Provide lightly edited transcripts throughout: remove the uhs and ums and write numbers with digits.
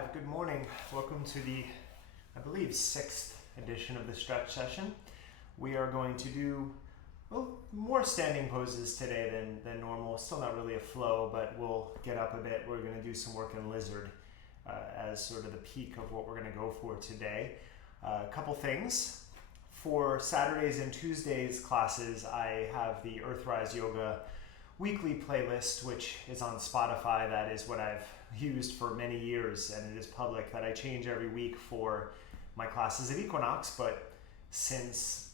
live. Good morning. Welcome to the, I believe, 6th edition of the stretch session. We are going to do more standing poses today than normal. Still not really a flow, but we'll get up a bit. We're going to do some work in lizard as sort of the peak of what we're going to go for today. A couple things. For Saturdays and Tuesdays classes, I have the EarthRise Yoga weekly playlist, which is on Spotify. That is what I've used for many years, and it is public, that I change every week for my classes at Equinox. But since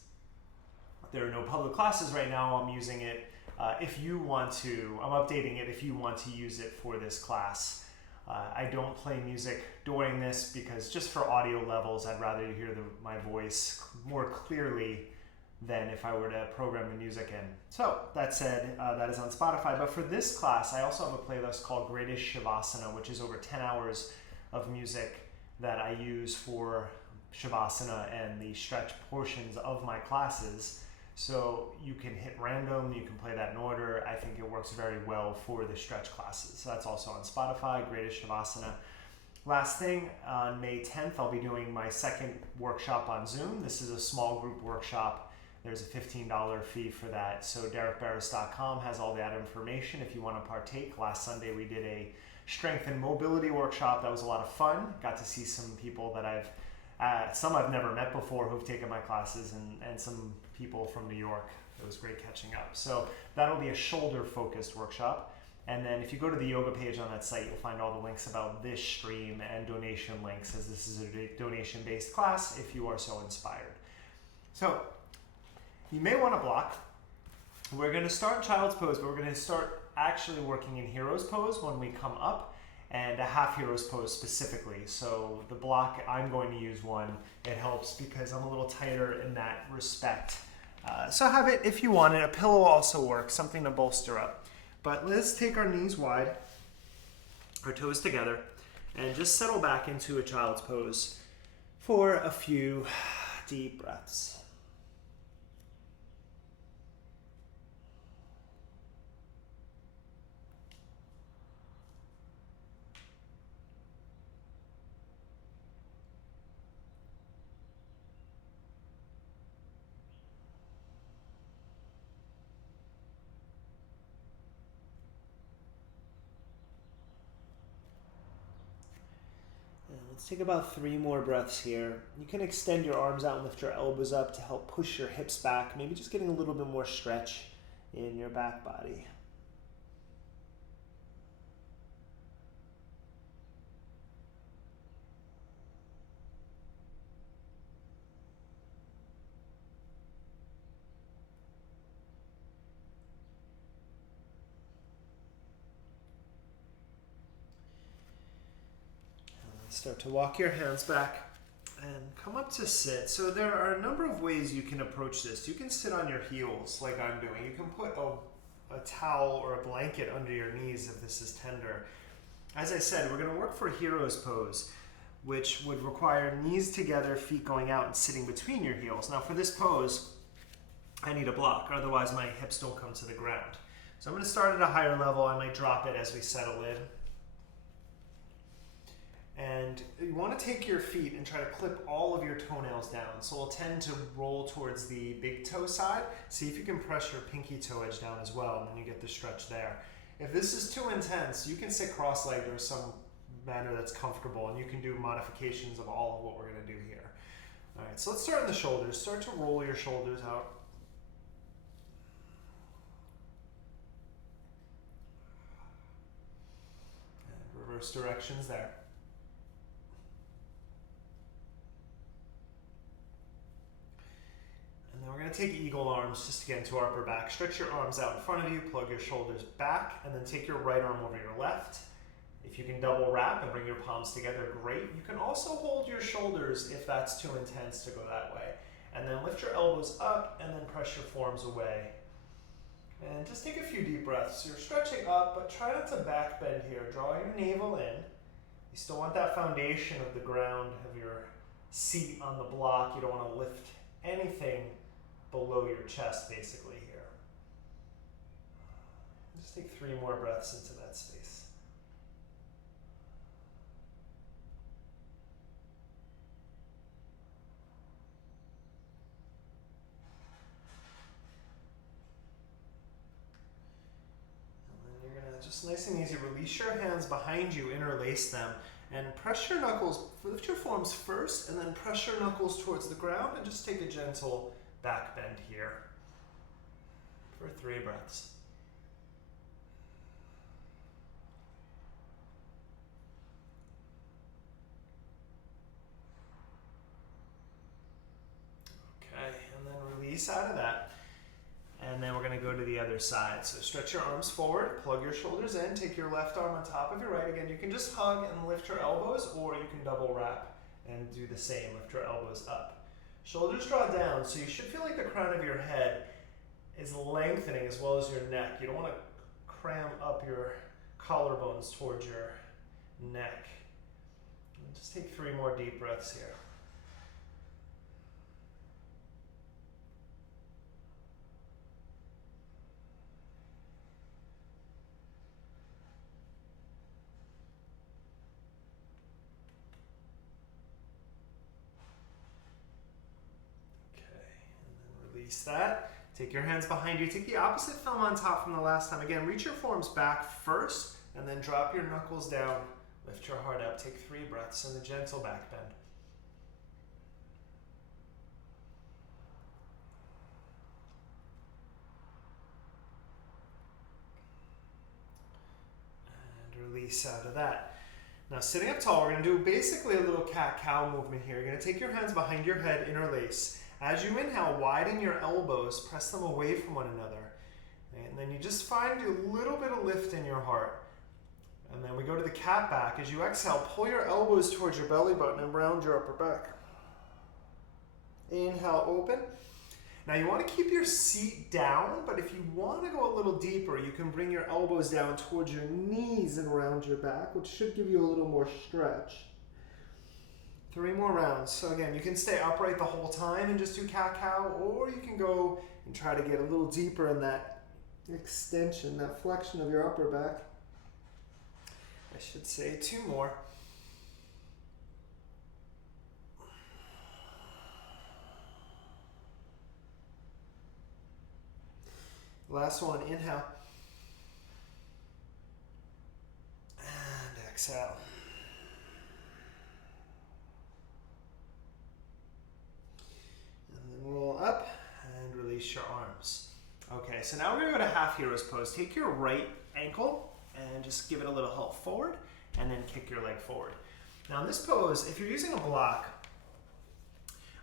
there are no public classes right now, I'm using it. I'm updating it if you want to use it for this class. I don't play music during this because just for audio levels, I'd rather you hear my voice more clearly than if I were to program the music in. So that said, that is on Spotify. But for this class, I also have a playlist called Greatest Shavasana, which is over 10 hours of music that I use for Shavasana and the stretch portions of my classes. So you can hit random, you can play that in order. I think it works very well for the stretch classes. So that's also on Spotify, Greatest Shavasana. Last thing, on May 10th, I'll be doing my second workshop on Zoom. This is a small group workshop. There's a $15 fee for that. So derekbarris.com has all that information if you want to partake. Last Sunday we did a strength and mobility workshop. That was a lot of fun. Got to see some people that some I've never met before who've taken my classes, and some people from New York. It was great catching up. So that'll be a shoulder focused workshop. And then if you go to the yoga page on that site, you'll find all the links about this stream and donation links, as this is a donation based class if you are so inspired. So you may want to block. We're going to start child's pose, but we're going to start actually working in hero's pose when we come up, and a half hero's pose specifically. So the block, I'm going to use one. It helps because I'm a little tighter in that respect. So have it if you want it. A pillow also works, something to bolster up. But let's take our knees wide, our toes together, and just settle back into a child's pose for a few deep breaths. Let's take about 3 more breaths here. You can extend your arms out and lift your elbows up to help push your hips back, maybe just getting a little bit more stretch in your back body. Start to walk your hands back and come up to sit. So there are a number of ways you can approach this. You can sit on your heels like I'm doing. You can put a towel or a blanket under your knees if this is tender. As I said, we're going to work for hero's pose, which would require knees together, feet going out, and sitting between your heels. Now for this pose, I need a block, otherwise my hips don't come to the ground. So I'm going to start at a higher level. I might drop it as we settle in. And you want to take your feet and try to clip all of your toenails down. So we'll tend to roll towards the big toe side. See if you can press your pinky toe edge down as well, and then you get the stretch there. If this is too intense, you can sit cross-legged or some manner that's comfortable, and you can do modifications of all of what we're going to do here. All right, so let's start on the shoulders. Start to roll your shoulders out. And reverse directions there. And then we're going to take eagle arms just to get into our upper back. Stretch your arms out in front of you, plug your shoulders back, and then take your right arm over your left. If you can double wrap and bring your palms together, great. You can also hold your shoulders if that's too intense to go that way. And then lift your elbows up and then press your forearms away. And just take a few deep breaths. You're stretching up, but try not to back bend here. Draw your navel in. You still want that foundation of the ground of your seat on the block. You don't want to lift anything below your chest basically here. Just take 3 more breaths into that space. just nice and easy. Release your hands behind you, interlace them, and press your knuckles, lift your forearms first, and then press your knuckles towards the ground, and just take a gentle back bend here for 3 breaths. Okay, and then release out of that. And then we're going to go to the other side. So stretch your arms forward, plug your shoulders in, take your left arm on top of your right. Again, you can just hug and lift your elbows, or you can double wrap and do the same, lift your elbows up. Shoulders draw down, so you should feel like the crown of your head is lengthening as well as your neck. You don't want to cram up your collarbones towards your neck. And just take 3 more deep breaths here. Release that. Take your hands behind you. Take the opposite thumb on top from the last time. Again, reach your forearms back first, and then drop your knuckles down. Lift your heart up. Take 3 breaths in the gentle back bend. And release out of that. Now, sitting up tall, we're going to do basically a little cat-cow movement here. You're going to take your hands behind your head, interlace. As you inhale, widen your elbows, press them away from one another. And then you just find a little bit of lift in your heart. And then we go to the cat back. As you exhale, pull your elbows towards your belly button and round your upper back. Inhale, open. Now you want to keep your seat down, but if you want to go a little deeper, you can bring your elbows down towards your knees and round your back, which should give you a little more stretch. 3 more rounds. So again, you can stay upright the whole time and just do cat-cow, or you can go and try to get a little deeper in that extension, that flexion of your upper back. I should say 2 more. Last one, inhale. And exhale. Roll up and release your arms. Okay, so now we're going to go to half hero's pose. Take your right ankle and just give it a little help forward, and then kick your leg forward. Now in this pose, if you're using a block,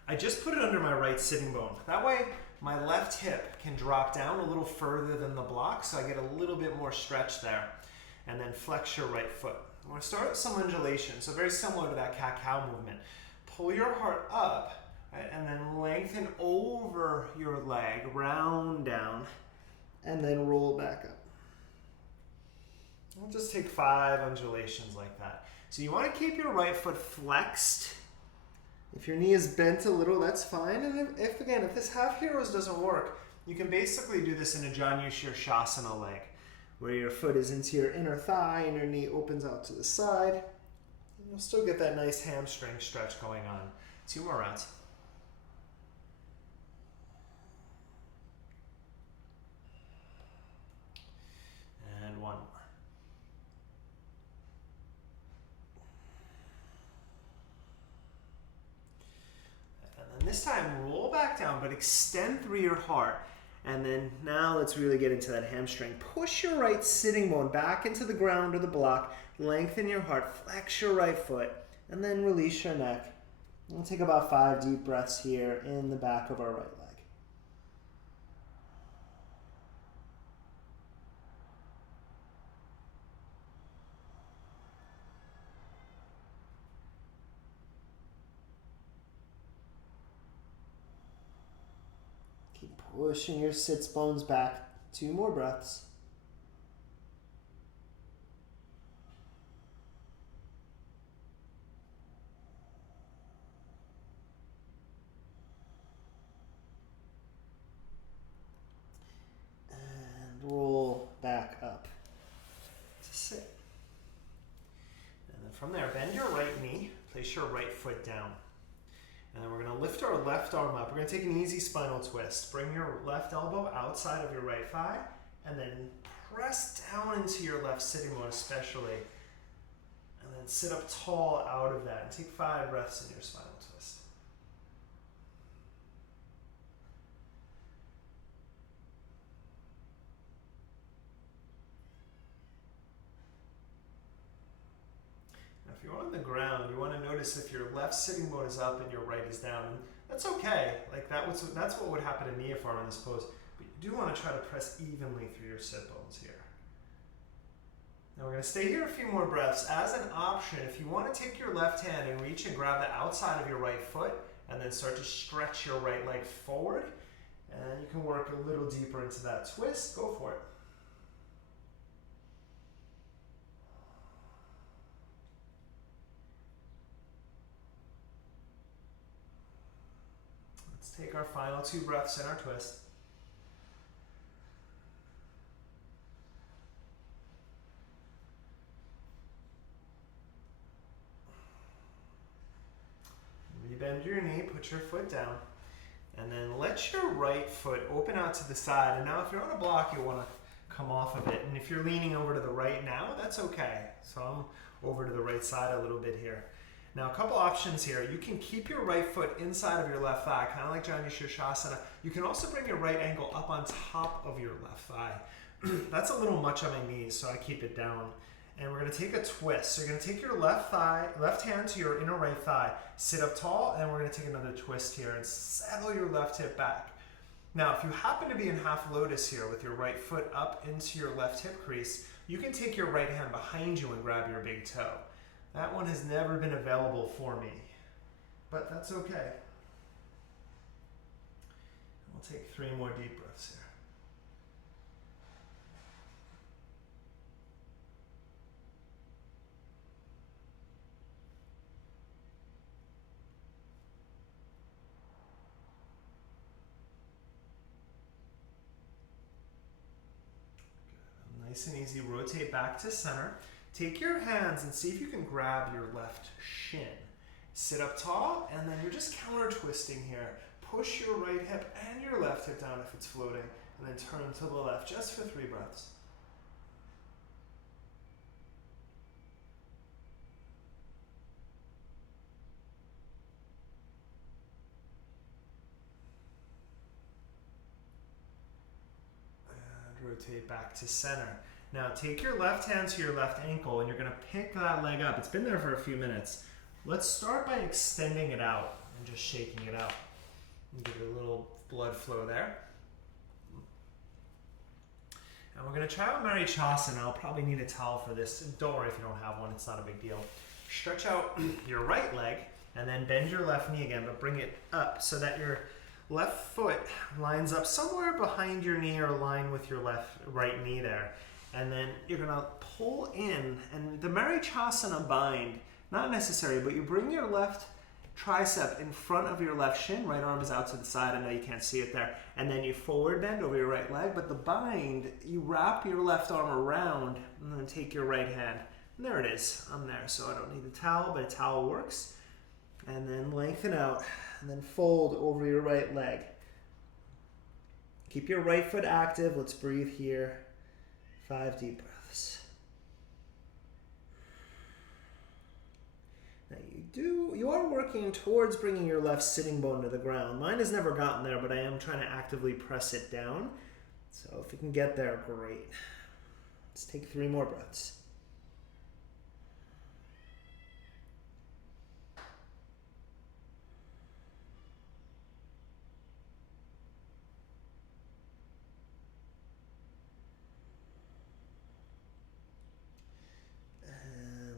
I just put it under my right sitting bone. That way my left hip can drop down a little further than the block, so I get a little bit more stretch there. And then flex your right foot. I'm going to start with some undulation, so very similar to that cat-cow movement. Pull your heart up, and then lengthen over your leg, round down, and then roll back up. We'll just take 5 undulations like that. So you want to keep your right foot flexed. If your knee is bent a little, that's fine. And if this half heroes doesn't work, you can basically do this in a Janu Shirshasana leg, where your foot is into your inner thigh and your knee opens out to the side. And you'll still get that nice hamstring stretch going on. 2 more rounds. And 1 more. And then this time, roll back down, but extend through your heart. And then now let's really get into that hamstring. Push your right sitting bone back into the ground or the block. Lengthen your heart, flex your right foot, and then release your neck. We'll take about 5 deep breaths here in the back of our right leg. Pushing your sits bones back. 2 more breaths. And roll back up to sit. And then from there, bend your right knee. Place your right foot down. And then we're going to lift our left arm up. We're going to take an easy spinal twist. Bring your left elbow outside of your right thigh, and then press down into your left sitting bone especially. And then sit up tall out of that. And take 5 breaths in your spinal twist. Now if you're on the ground, you want to notice if your left sitting bone is up and your right is down. And that's okay. Like that's what would happen to me if I'm in this pose. But you do want to try to press evenly through your sit bones here. Now we're going to stay here a few more breaths. As an option, if you want to take your left hand and reach and grab the outside of your right foot and then start to stretch your right leg forward, and you can work a little deeper into that twist, go for it. Let's take our final 2 breaths in our twist. Bend your knee, put your foot down, and then let your right foot open out to the side. And now if you're on a block, you want to come off of it. And if you're leaning over to the right now, that's okay. So I'm over to the right side a little bit here. Now a couple options here. You can keep your right foot inside of your left thigh, kind of like Janu Shirshasana. You can also bring your right ankle up on top of your left thigh. That's a little much on my knees, so I keep it down. And we're going to take a twist. So you're going to take your left hand to your inner right thigh, sit up tall, and we're going to take another twist here and settle your left hip back. Now, if you happen to be in half lotus here with your right foot up into your left hip crease, you can take your right hand behind you and grab your big toe. That one has never been available for me, but that's okay. We'll take 3 more deep breaths here. Nice and easy, rotate back to center. Take your hands and see if you can grab your left shin. Sit up tall, and then you're just counter twisting here. Push your right hip and your left hip down if it's floating, and then turn to the left just for 3 breaths. And rotate back to center. Now take your left hand to your left ankle and you're going to pick that leg up. It's been there for a few minutes. Let's start by extending it out and just shaking it out. And give it a little blood flow there. And we're going to try out Marichasana. I'll probably need a towel for this. Don't worry if you don't have one, it's not a big deal. Stretch out your right leg and then bend your left knee again, but bring it up so that your left foot lines up somewhere behind your knee or align with your right knee there. And then you're going to pull in, and the Marichasana bind, not necessary, but you bring your left tricep in front of your left shin, right arm is out to the side, I know you can't see it there, and then you forward bend over your right leg, but the bind, you wrap your left arm around and then take your right hand, and there it is, I'm there, so I don't need a towel, but a towel works, and then lengthen out, and then fold over your right leg. Keep your right foot active, let's breathe here. 5 deep breaths. Now you are working towards bringing your left sitting bone to the ground. Mine has never gotten there, but I am trying to actively press it down. So if you can get there, great. Let's take 3 more breaths.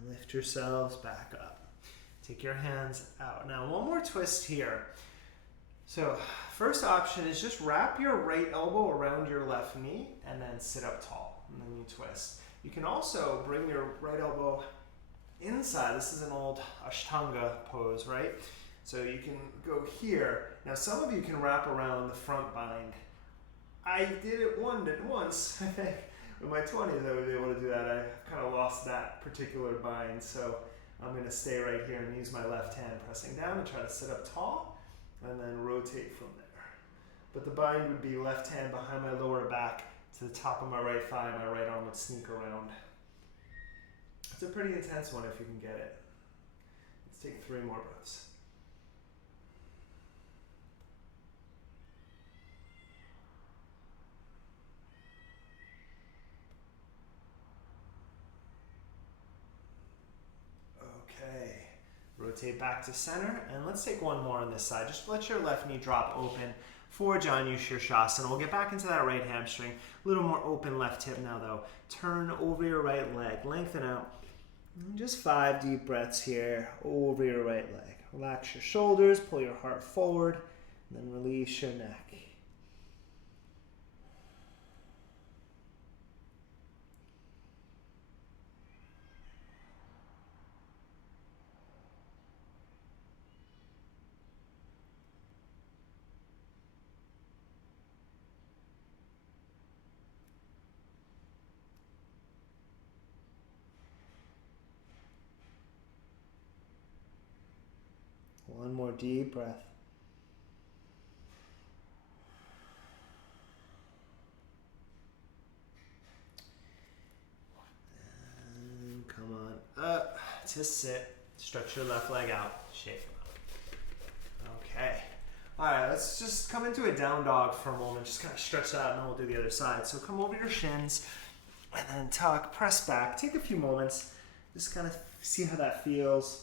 Lift yourselves back up. Take your hands out. Now one more twist here. So first option is just wrap your right elbow around your left knee and then sit up tall and then you twist. You can also bring your right elbow inside. This is an old Ashtanga pose, right? So you can go here. Now some of you can wrap around the front bind. I did it once, I think. In my 20s, I was able to do that. I kind of lost that particular bind, so I'm going to stay right here and use my left hand pressing down and try to sit up tall and then rotate from there. But the bind would be left hand behind my lower back, to the top of my right thigh. My right arm would sneak around. It's a pretty intense one if you can get it. Let's take 3 more breaths. Okay, rotate back to center, and let's take one more on this side. Just let your left knee drop open for Janu Shirshasana. We'll get back into that right hamstring. A little more open left hip now though. Turn over your right leg, lengthen out. Just 5 deep breaths here over your right leg. Relax your shoulders, pull your heart forward, and then release your neck. One more deep breath. And come on up to sit. Stretch your left leg out. Shake. Okay. All right, let's just come into a down dog for a moment. Just kind of stretch that out and then we'll do the other side. So come over your shins and then tuck, press back. Take a few moments. Just kind of see how that feels.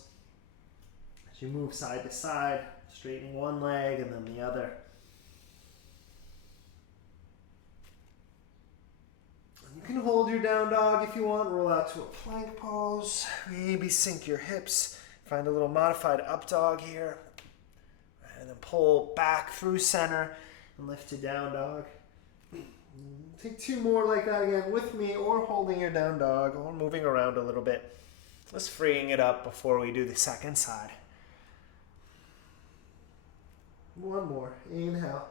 As you move side to side, straightening one leg and then the other. You can hold your down dog if you want, roll out to a plank pose, maybe sink your hips, find a little modified up dog here, and then pull back through center and lift to down dog. Take 2 more like that again with me, or holding your down dog, or moving around a little bit. Just freeing it up before we do the second side. One more. Inhale.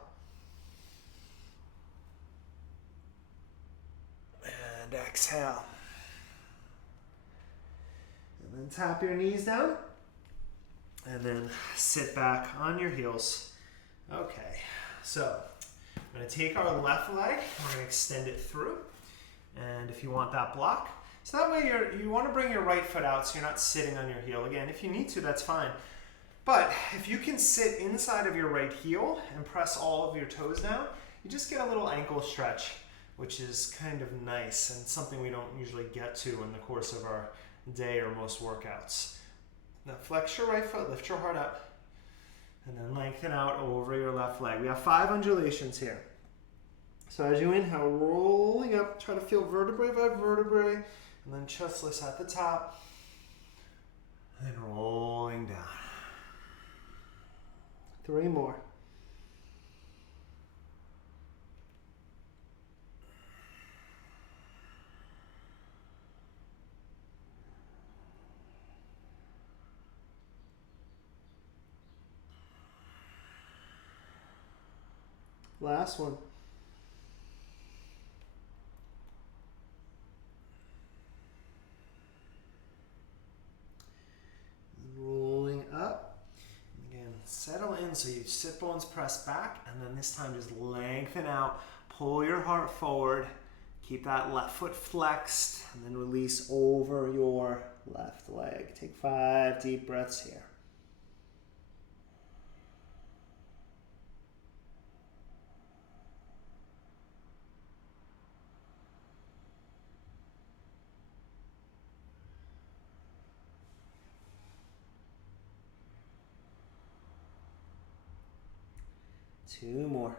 And exhale. And then tap your knees down. And then sit back on your heels. Okay, so I'm going to take our left leg. We're going to extend it through. And if you want that block, so that way you want to bring your right foot out so you're not sitting on your heel. Again, if you need to, that's fine. But if you can sit inside of your right heel and press all of your toes down, you just get a little ankle stretch, which is kind of nice and something we don't usually get to in the course of our day or most workouts. Now flex your right foot, lift your heart up, and then lengthen out over your left leg. We have 5 undulations here. So as you inhale, rolling up, try to feel vertebrae by vertebrae, and then chestless at the top, and then rolling down. 3 more. Last one. Rolling up. Again, settle in so your sit bones press back, and then this time just lengthen out. Pull your heart forward. Keep that left foot flexed, and then release over your left leg. Take 5 deep breaths here. Two more.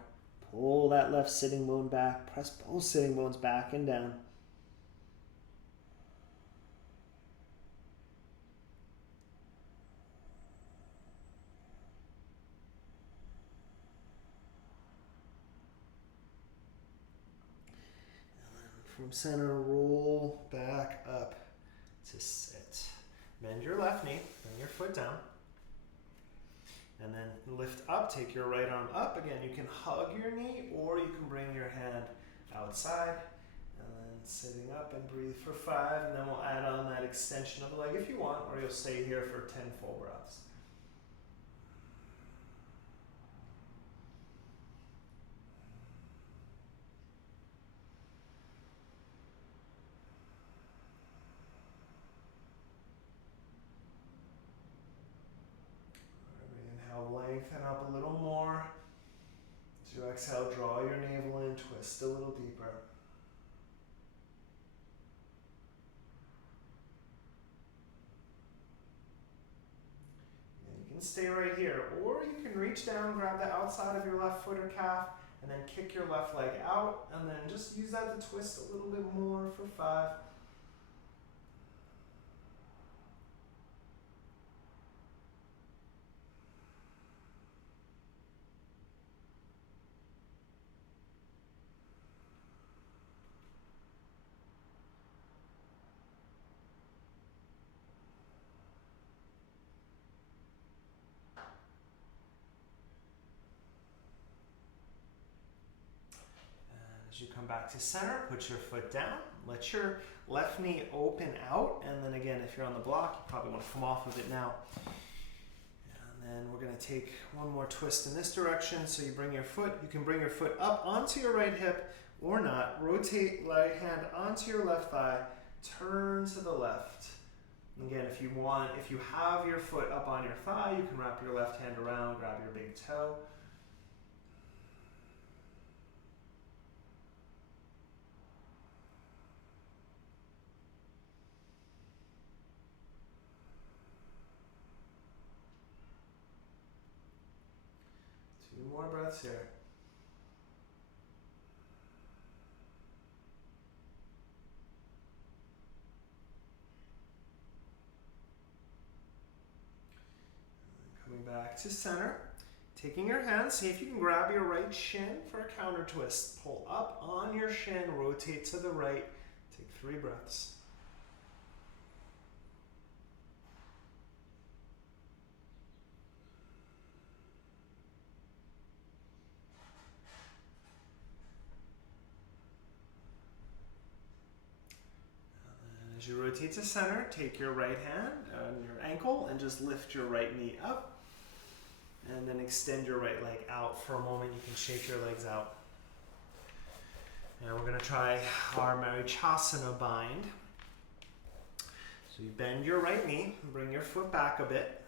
Pull that left sitting bone back. Press both sitting bones back and down. And then from center, roll back up to sit. Bend your left knee, bring your foot down. And then lift up, take your right arm up. Again, you can hug your knee or you can bring your hand outside. And then sitting up and breathe for 5. And then we'll add on that extension of the leg if you want, or you'll stay here for 10 full breaths. lengthen up a little more. As you exhale, draw your navel in, twist a little deeper. And you can stay right here, or you can reach down, grab the outside of your left foot or calf, and then kick your left leg out, and then just use that to twist a little bit more for 5. As you come back to center, put your foot down. Let your left knee open out. And then again, if you're on the block, you probably want to come off of it now. And then we're going to take one more twist in this direction. So you bring your foot, you can bring your foot up onto your right hip or not. Rotate right hand onto your left thigh. Turn to the left. And again, if you have your foot up on your thigh, you can wrap your left hand around, grab your big toe. More breaths here. Coming back to center. Taking your hands, see if you can grab your right shin for a counter twist. Pull up on your shin, rotate to the right. Take 3 breaths. As you rotate to center, take your right hand on your ankle and just lift your right knee up. And then extend your right leg out for a moment. You can shake your legs out. And we're going to try our Marichasana bind. So you bend your right knee and bring your foot back a bit.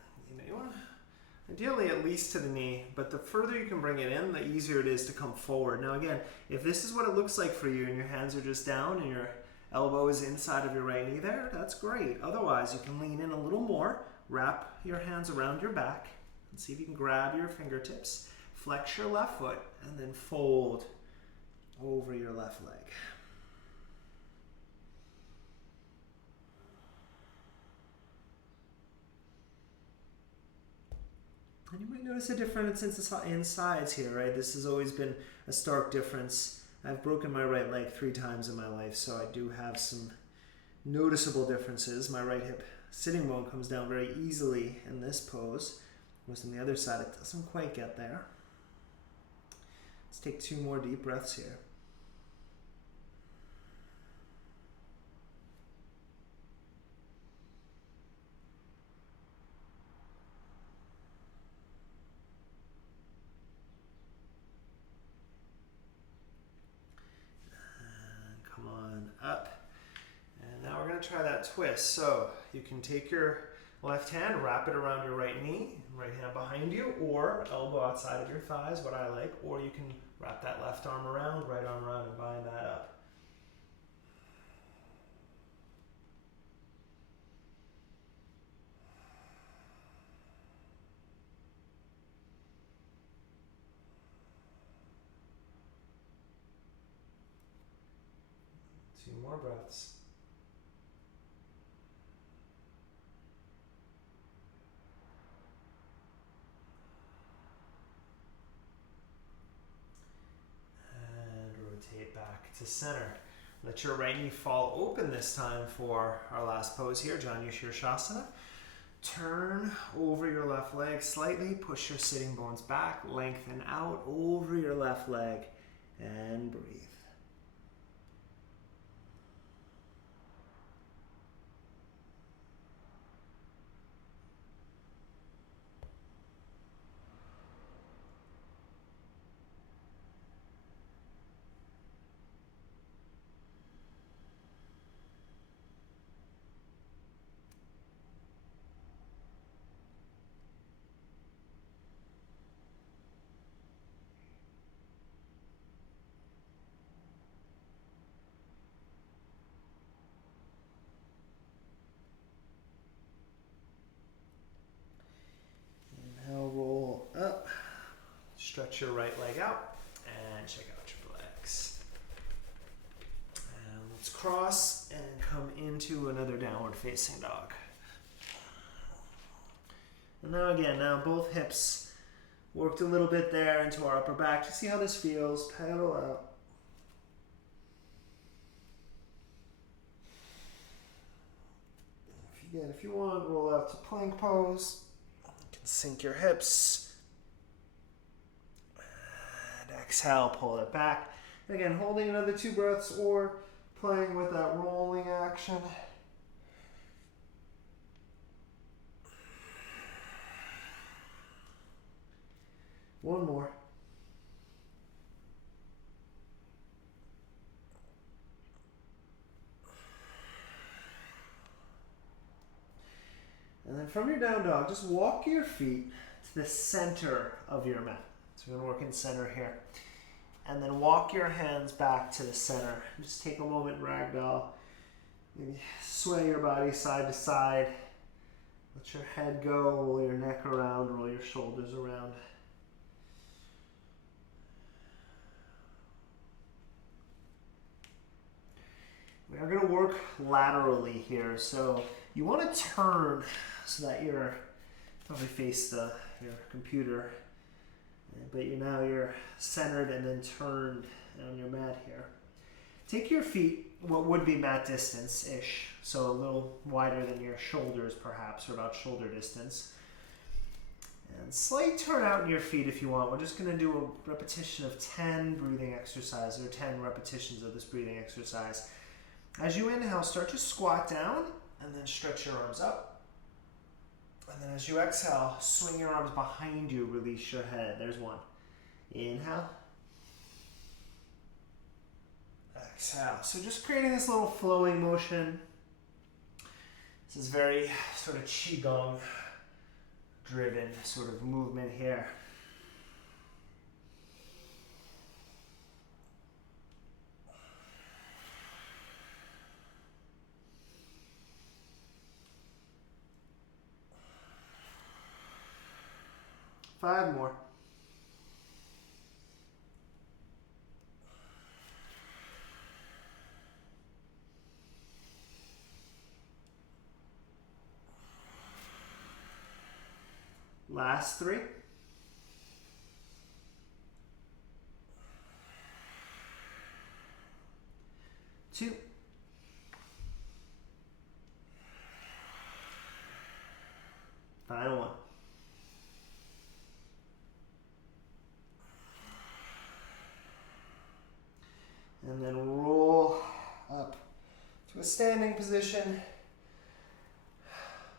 You want to, ideally at least to the knee, but the further you can bring it in, the easier it is to come forward. Now again, if this is what it looks like for you and your hands are just down and your elbow is inside of your right knee there, that's great. Otherwise, you can lean in a little more, wrap your hands around your back, and see if you can grab your fingertips, flex your left foot, and then fold over your left leg. And you might notice a difference in size here, right? This has always been a stark difference. I've broken my right leg 3 times in my life, so I do have some noticeable differences. My right hip sitting bone comes down very easily in this pose, whereas on the other side it doesn't quite get there. Let's take 2 more deep breaths here. Up. And now we're going to try that twist. So you can take your left hand, wrap it around your right knee, right hand behind you, or elbow outside of your thighs, what I like, or you can wrap that left arm around, right arm around, and bind that up. Two more breaths. And rotate back to center. Let your right knee fall open this time for our last pose here, Janu Shirshasana. Turn over your left leg slightly, push your sitting bones back, lengthen out over your left leg, and breathe. stretch your right leg out and check out your legs. And let's cross and come into another downward facing dog. And now again, both hips worked a little bit there into our upper back. Just see how this feels. Pedal out. Again, if you want, roll out to plank pose. You can sink your hips. And exhale, pull it back. And again, holding another 2 breaths or playing with that rolling action. One more. And then from your down dog, just walk your feet to the center of your mat. So we're going to work in center here. And then walk your hands back to the center. Just take a moment, ragdoll. Maybe sway your body side to side. Let your head go, roll your neck around, roll your shoulders around. We are going to work laterally here. So you want to turn so that you're probably face your computer, but you're centered and then turned on your mat here. Take your feet what would be mat distance-ish, so a little wider than your shoulders perhaps, or about shoulder distance. And slight turn out in your feet if you want. We're just going to do a repetition of 10 breathing exercises, or 10 repetitions of this breathing exercise. As you inhale, start to squat down and then stretch your arms up. And then as you exhale, swing your arms behind you, release your head. There's one. Inhale. Exhale. So just creating this little flowing motion. This is very sort of qigong driven sort of movement here. Five more. Last 3. 2. Final 1. And then roll up to a standing position.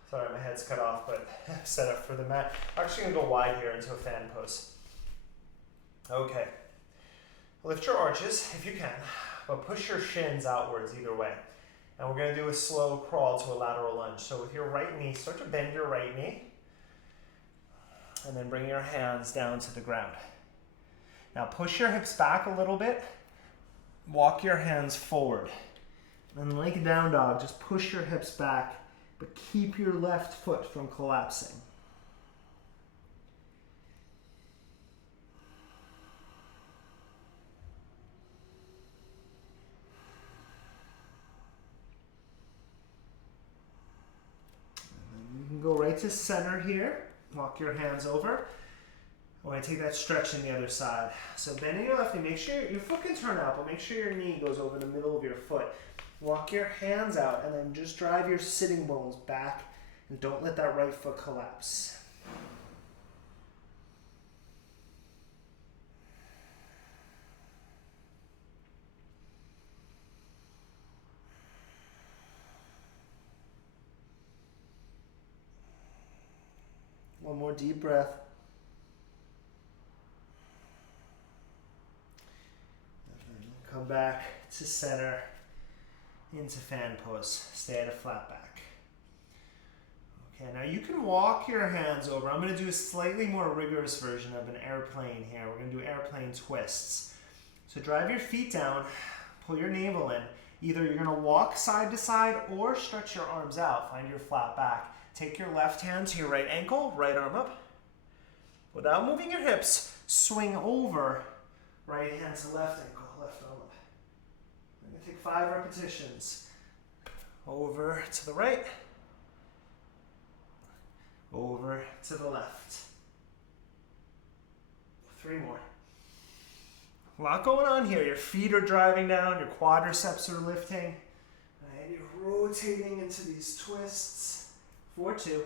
Sorry, my head's cut off, but I'm set up for the mat. I'm actually going to go wide here into a fan pose. Okay. Lift your arches if you can, but push your shins outwards either way. And we're going to do a slow crawl to a lateral lunge. So with your right knee, start to bend your right knee. And then bring your hands down to the ground. Now push your hips back a little bit. Walk your hands forward. And like a down dog, just push your hips back, but keep your left foot from collapsing. And you can go right to center here. Walk your hands over. I want to take that stretch in the other side. So bending your left knee, make sure your foot can turn out, but make sure your knee goes over the middle of your foot. Walk your hands out and then just drive your sitting bones back and don't let that right foot collapse. One more deep breath. Come back to center, into fan pose. Stay at a flat back. Okay, now you can walk your hands over. I'm going to do a slightly more rigorous version of an airplane here. We're going to do airplane twists. So drive your feet down, pull your navel in. Either you're going to walk side to side or stretch your arms out. Find your flat back. Take your left hand to your right ankle, right arm up. Without moving your hips, swing over. Right hand to left ankle, left arm up. I'm going to take 5 repetitions. Over to the right. Over to the left. 3 more. A lot going on here. Your feet are driving down, your quadriceps are lifting. Right, you're rotating into these twists. 4, 2.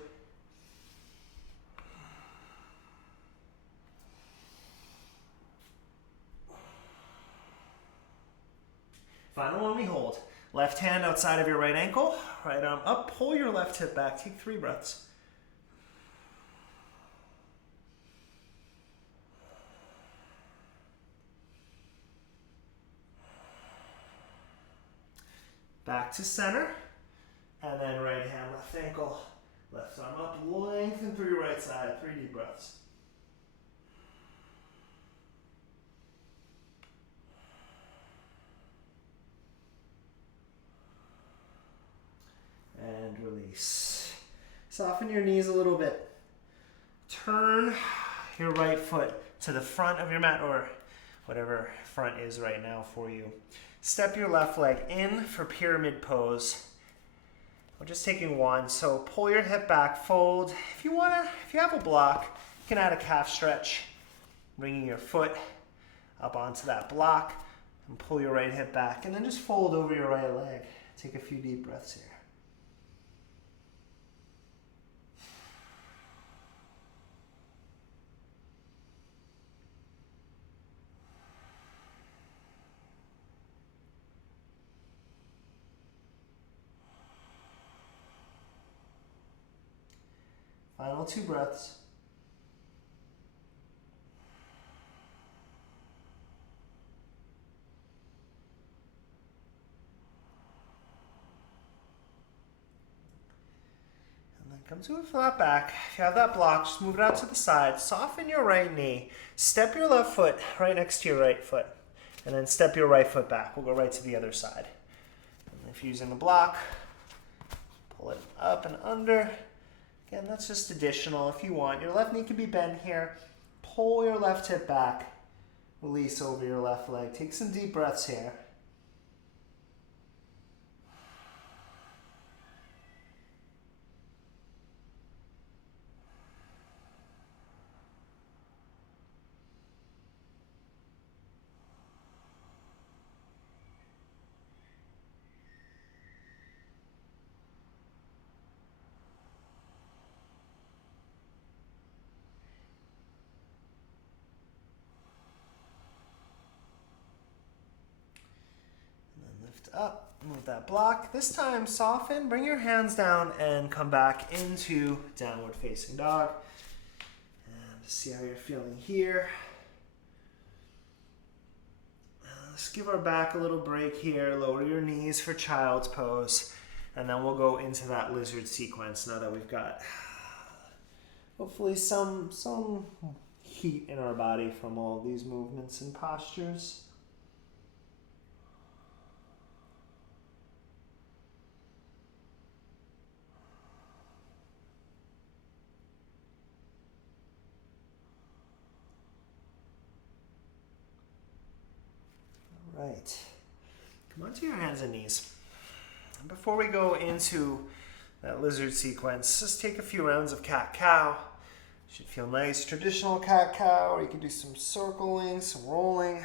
Final one we hold. Left hand outside of your right ankle, right arm up, pull your left hip back, take 3 breaths. Back to center, and then right hand, left ankle, left arm up, lengthen through your right side, 3 deep breaths. And release. Soften your knees a little bit. Turn your right foot to the front of your mat, or whatever front is right now for you. Step your left leg in for pyramid pose. We're just taking 1. So pull your hip back, fold. If you have a block, you can add a calf stretch. Bringing your foot up onto that block and pull your right hip back, and then just fold over your right leg. Take a few deep breaths here. Final 2 breaths. And then come to a flat back. If you have that block, just move it out to the side. Soften your right knee. Step your left foot right next to your right foot. And then step your right foot back. We'll go right to the other side. And if you're using the block, pull it up and under. Again, that's just additional if you want. Your left knee can be bent here. Pull your left hip back. Release over your left leg. Take some deep breaths here. Up, move that block. This time soften, bring your hands down and come back into downward facing dog. And see how you're feeling here. Let's give our back a little break here. Lower your knees for child's pose. And then we'll go into that lizard sequence now that we've got hopefully some heat in our body from all these movements and postures. Right. Come onto your hands and knees. And before we go into that lizard sequence, just take a few rounds of cat-cow. Should feel nice, traditional cat-cow, or you can do some circling, some rolling.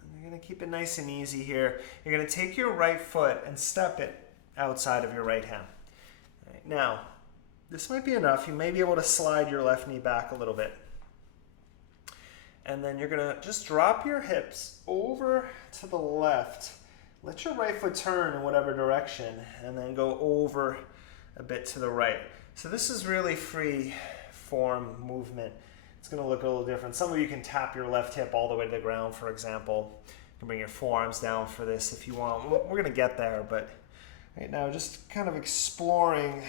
And you're going to keep it nice and easy here. You're going to take your right foot and step it outside of your right hand. Now, this might be enough. You may be able to slide your left knee back a little bit. And then you're going to just drop your hips over to the left. Let your right foot turn in whatever direction, and then go over a bit to the right. So this is really free form movement. It's going to look a little different. Some of you can tap your left hip all the way to the ground, for example. You can bring your forearms down for this if you want. We're going to get there, but right now, just kind of exploring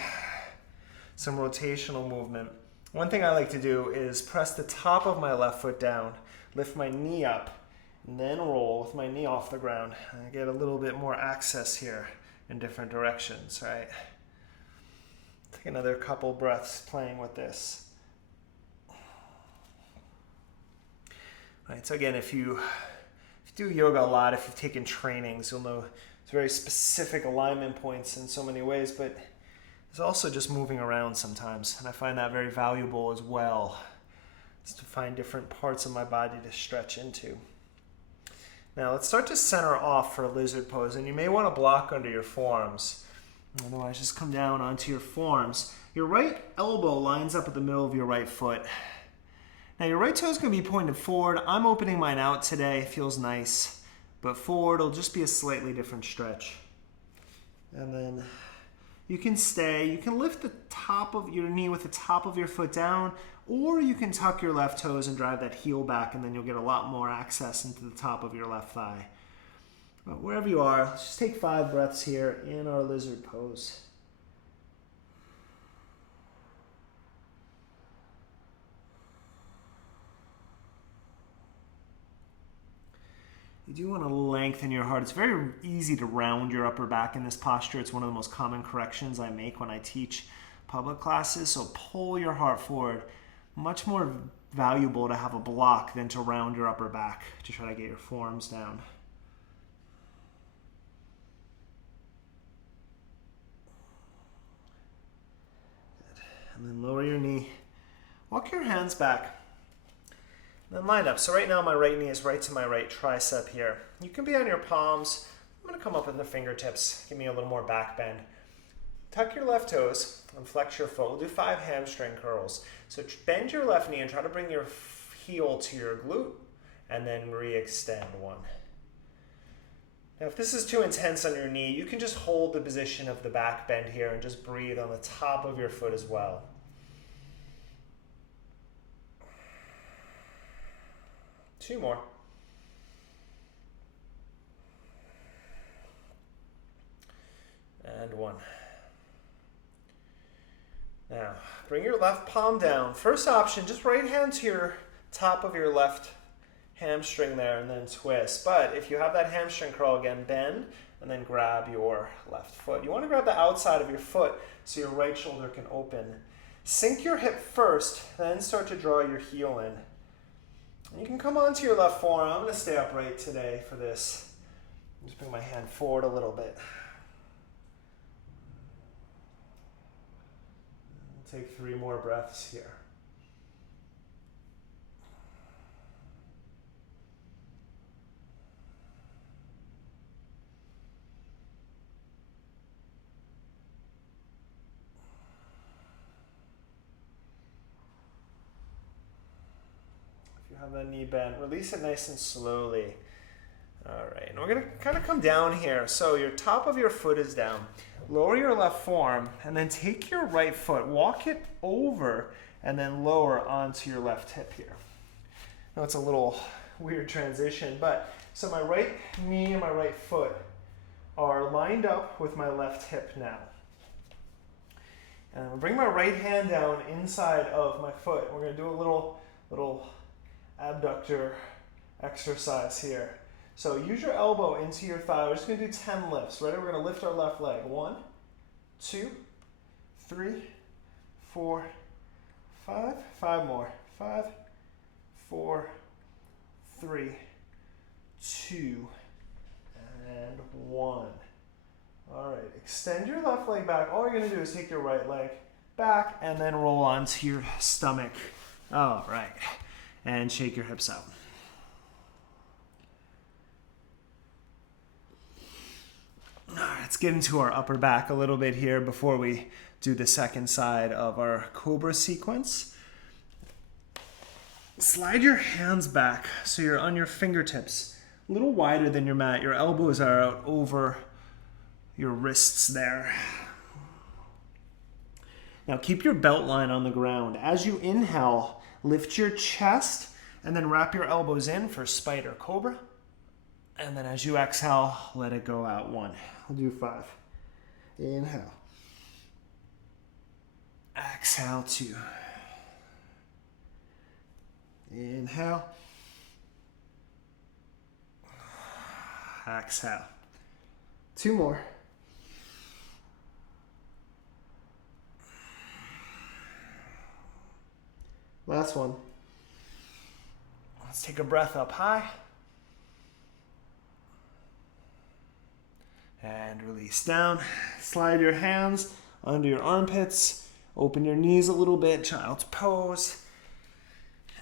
some rotational movement. One thing I like to do is press the top of my left foot down, lift my knee up, and then roll with my knee off the ground. I get a little bit more access here in different directions, right? Take another couple breaths playing with this. Right, so again, if you do yoga a lot, if you've taken trainings, you'll know it's very specific alignment points in so many ways, but it's also just moving around sometimes, and I find that very valuable as well. It's to find different parts of my body to stretch into. Now let's start to center off for a lizard pose, and you may want to block under your forearms. Otherwise, just come down onto your forearms. Your right elbow lines up at the middle of your right foot. Now your right toe is going to be pointed forward. I'm opening mine out today. It feels nice, but forward will just be a slightly different stretch. And then you can stay. You can lift the top of your knee with the top of your foot down, or you can tuck your left toes and drive that heel back, and then you'll get a lot more access into the top of your left thigh. But wherever you are, let's just take 5 breaths here in our lizard pose. You do want to lengthen your heart. It's very easy to round your upper back in this posture. It's one of the most common corrections I make when I teach public classes. So pull your heart forward. Much more valuable to have a block than to round your upper back to try to get your forearms down. Good. And then lower your knee. Walk your hands back. Then line up. So right now my right knee is right to my right tricep here. You can be on your palms. I'm going to come up with the fingertips. Give me a little more back bend. Tuck your left toes and flex your foot. We'll do 5 hamstring curls. So bend your left knee and try to bring your heel to your glute and then re-extend 1. Now if this is too intense on your knee, you can just hold the position of the back bend here and just breathe on the top of your foot as well. Two more. And 1. Now, bring your left palm down. First option, just right hand to your top of your left hamstring there and then twist. But if you have that hamstring curl again, bend and then grab your left foot. You want to grab the outside of your foot so your right shoulder can open. Sink your hip first, then start to draw your heel in. You can come onto your left forearm. I'm going to stay upright today for this. Just bring my hand forward a little bit. Take 3 more breaths here. Have that knee bent. Release it nice and slowly. All right, and we're going to kind of come down here. So your top of your foot is down. Lower your left forearm, and then take your right foot, walk it over, and then lower onto your left hip here. Now it's a little weird transition, but so my right knee and my right foot are lined up with my left hip now. And I'll bring my right hand down inside of my foot. We're going to do a little abductor exercise here. So use your elbow into your thigh. We're just going to do 10 lifts. Ready? We're going to lift our left leg. 1, 2, 3, 4, 5. 5 more. 5, 4, 3, 2, and 1. All right. Extend your left leg back. All you're going to do is take your right leg back and then roll onto your stomach. All right. And shake your hips out. All right, let's get into our upper back a little bit here before we do the second side of our cobra sequence. Slide your hands back so you're on your fingertips, a little wider than your mat. Your elbows are out over your wrists there. Now keep your belt line on the ground. As you inhale, lift your chest and then wrap your elbows in for spider cobra. And then as you exhale, let it go out. 1. I'll do 5. Inhale. Exhale. 2. Inhale. Exhale. 2 more. Last one. Let's take a breath up high. And release down. Slide your hands under your armpits. Open your knees a little bit, child's pose.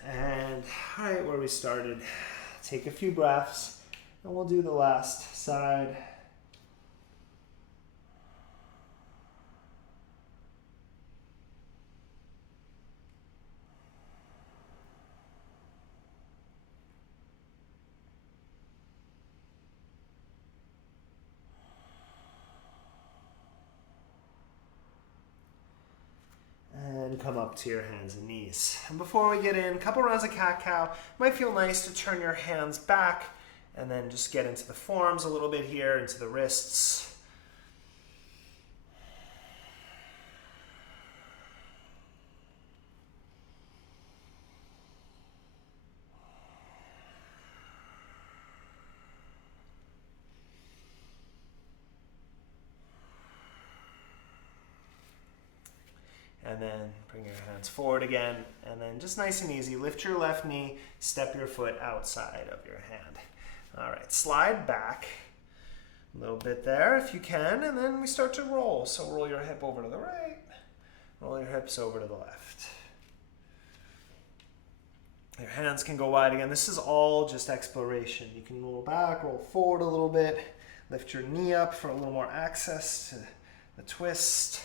And right where we started, take a few breaths, and we'll do the last side. And come up to your hands and knees. And before we get in, a couple rounds of cat-cow. Might feel nice to turn your hands back and then just get into the forearms a little bit here, into the wrists. And then bring your hands forward again, and then just nice and easy, lift your left knee, step your foot outside of your hand. All right, slide back a little bit there if you can, and then we start to roll. So roll your hip over to the right, roll your hips over to the left. Your hands can go wide again. This is all just exploration. You can roll back, roll forward a little bit, lift your knee up for a little more access to the twist.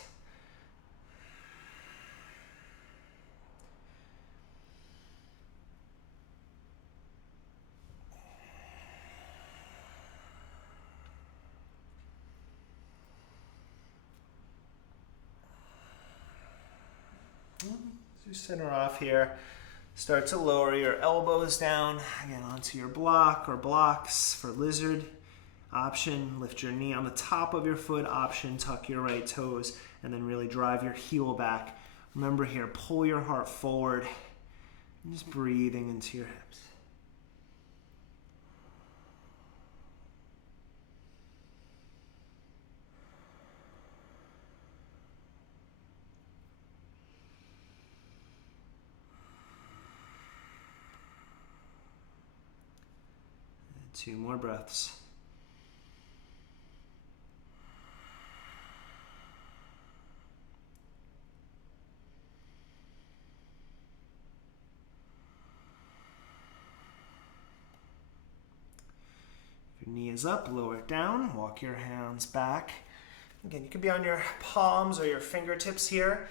So center off here. Start to lower your elbows down, again onto your block or blocks for lizard. Option, lift your knee on the top of your foot. Option, tuck your right toes and then really drive your heel back. Remember here, pull your heart forward and just breathing into your hips. Two more breaths. If your knee is up, lower it down, walk your hands back. Again, you could be on your palms or your fingertips here,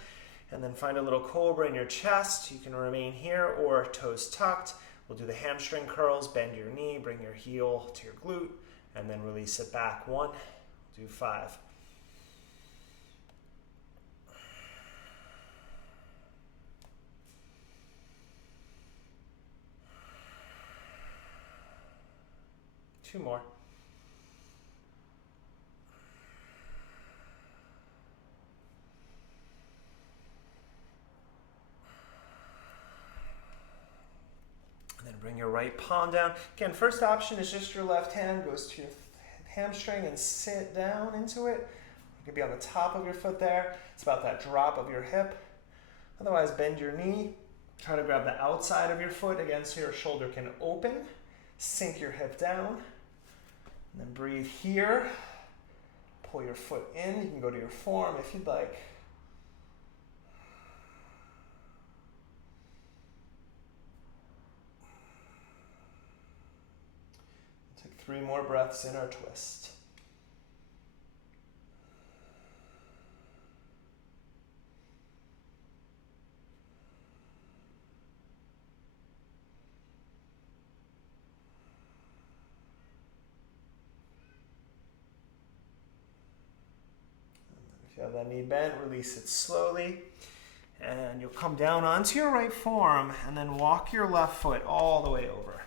and then find a little cobra in your chest. You can remain here or toes tucked. We'll do the hamstring curls, bend your knee, bring your heel to your glute, and then release it back. 1, do 5. Two more. Then bring your right palm down. Again, first option is just your left hand goes to your hamstring and sit down into it. You could be on the top of your foot there. It's about that drop of your hip. Otherwise, bend your knee. Try to grab the outside of your foot again so your shoulder can open. Sink your hip down. And then breathe here. Pull your foot in. You can go to your forearm if you'd like. Take 3 more breaths in our twist. If you have that knee bent, release it slowly. And you'll come down onto your right forearm and then walk your left foot all the way over.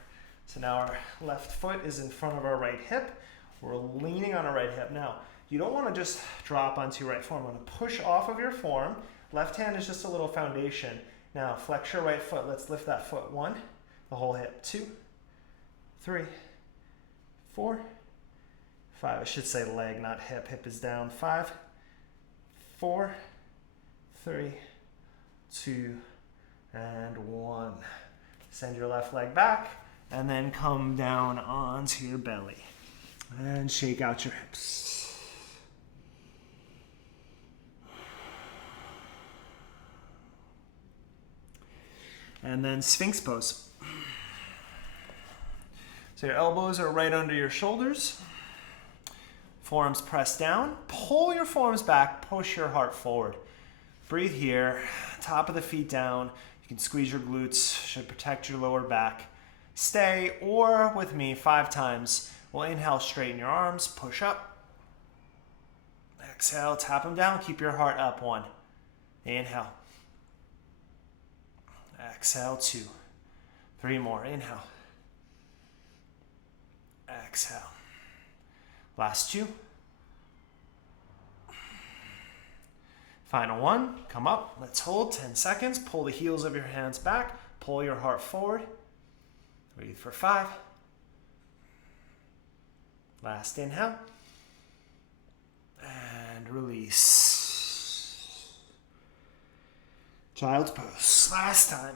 So now our left foot is in front of our right hip. We're leaning on our right hip. Now, you don't want to just drop onto your right forearm. You want to push off of your forearm. Left hand is just a little foundation. Now, flex your right foot. Let's lift that foot. 1, the whole hip. 2, 3, 4, 5, I should say leg, not hip. Hip is down. 5, 4, 3, 2, and 1. Send your left leg back, and then come down onto your belly. And shake out your hips. And then Sphinx pose. So your elbows are right under your shoulders. Forearms press down. Pull your forearms back. Push your heart forward. Breathe here. Top of the feet down. You can squeeze your glutes. Should protect your lower back. Stay, or with me, 5 times. We'll inhale, straighten your arms. Push up. Exhale, tap them down. Keep your heart up. 1. Inhale. Exhale, 2. 3 more. Inhale. Exhale. Last 2. Final 1. Come up. Let's hold 10 seconds. Pull the heels of your hands back. Pull your heart forward. Breathe for 5. Last inhale. And release. Child's pose. Last time.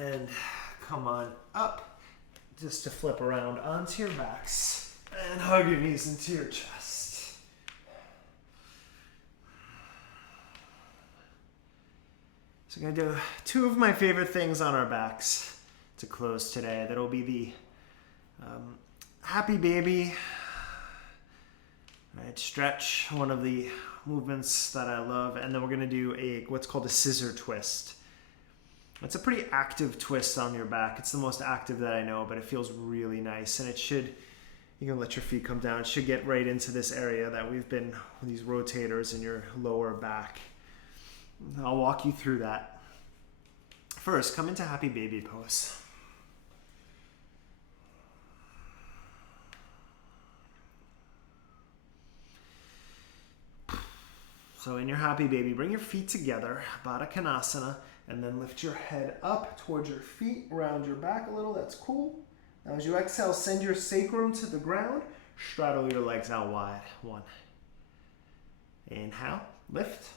And come on up, just to flip around onto your backs and hug your knees into your chest. So we're gonna do 2 of my favorite things on our backs to close today. That'll be the happy baby, right, stretch, one of the movements that I love, and then we're gonna do what's called a scissor twist. It's a pretty active twist on your back. It's the most active that I know, but it feels really nice. And it should, you can let your feet come down. It should get right into this area that we've been, these rotators in your lower back. I'll walk you through that. First, come into happy baby pose. So in your happy baby, bring your feet together, Baddha Konasana, and then lift your head up towards your feet, round your back a little. That's cool. Now as you exhale, send your sacrum to the ground. Straddle your legs out wide. 1. Inhale, lift.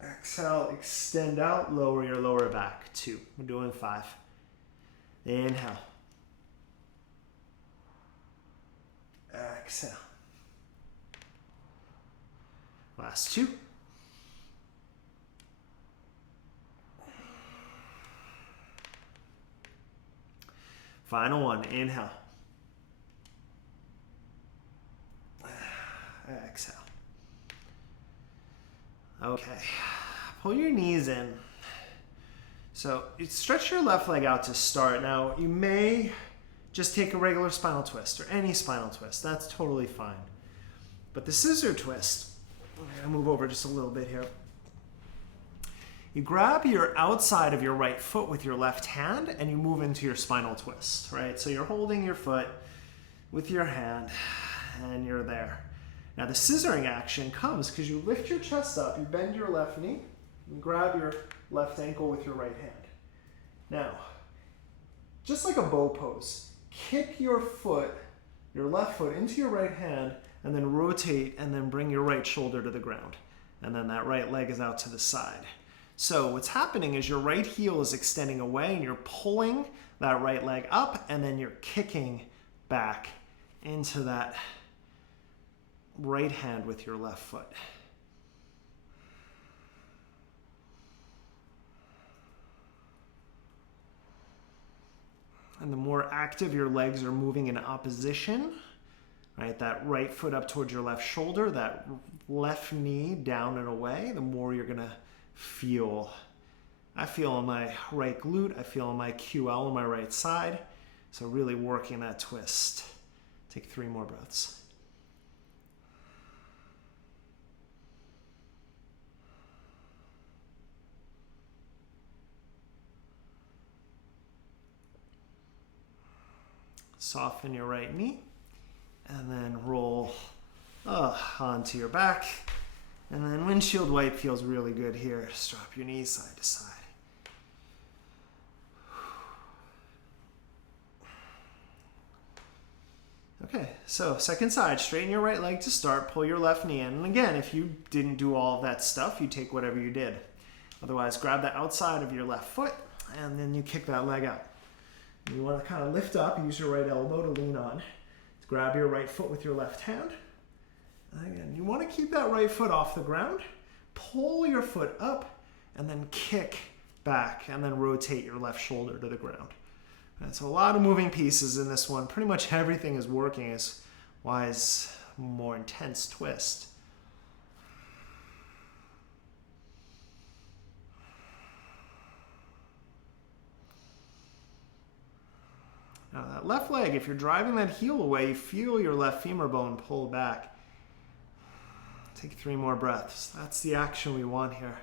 Exhale, extend out, lower your lower back. 2. We're doing 5. Inhale. Exhale. Last 2. Final 1. Inhale. Exhale. Okay. Pull your knees in. So you stretch your left leg out to start. Now you may just take a regular spinal twist or any spinal twist. That's totally fine. But the scissor twist, I'm going to move over just a little bit here. You grab your outside of your right foot with your left hand and you move into your spinal twist, right? So you're holding your foot with your hand and you're there. Now the scissoring action comes because you lift your chest up, you bend your left knee, and grab your left ankle with your right hand. Now, just like a bow pose, kick your foot, your left foot into your right hand and then rotate and then bring your right shoulder to the ground. And then that right leg is out to the side. So what's happening is your right heel is extending away and you're pulling that right leg up and then you're kicking back into that right hand with your left foot. And the more active your legs are moving in opposition, right, that right foot up towards your left shoulder, that left knee down and away, the more you're gonna feel. I feel on my right glute, I feel on my QL on my right side. So really working that twist. Take 3 more breaths. Soften your right knee and then roll onto your back. And then windshield wipe feels really good here. Just drop your knees side to side. Okay, so second side, straighten your right leg to start, pull your left knee in. And again, if you didn't do all of that stuff, you take whatever you did. Otherwise, grab the outside of your left foot and then you kick that leg out. And you want to kind of lift up, use your right elbow to lean on. Grab your right foot with your left hand. And again, you want to keep that right foot off the ground, pull your foot up, and then kick back, and then rotate your left shoulder to the ground. And so a lot of moving pieces in this one. Pretty much everything is working, is why it's a more intense twist. Now that left leg, if you're driving that heel away, you feel your left femur bone pull back. Take 3 more breaths. That's the action we want here.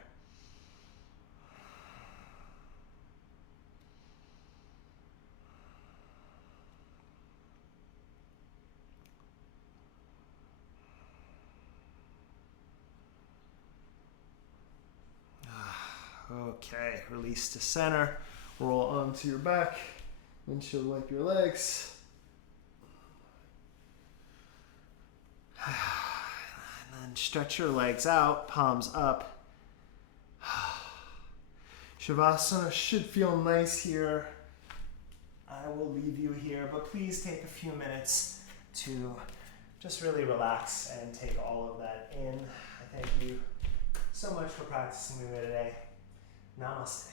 Okay, release to center. Roll onto your back. Windshield wipe your legs. And then stretch your legs out, palms up. Shavasana should feel nice here. I will leave you here, but please take a few minutes to just really relax and take all of that in. I thank you so much for practicing with me today. Namaste.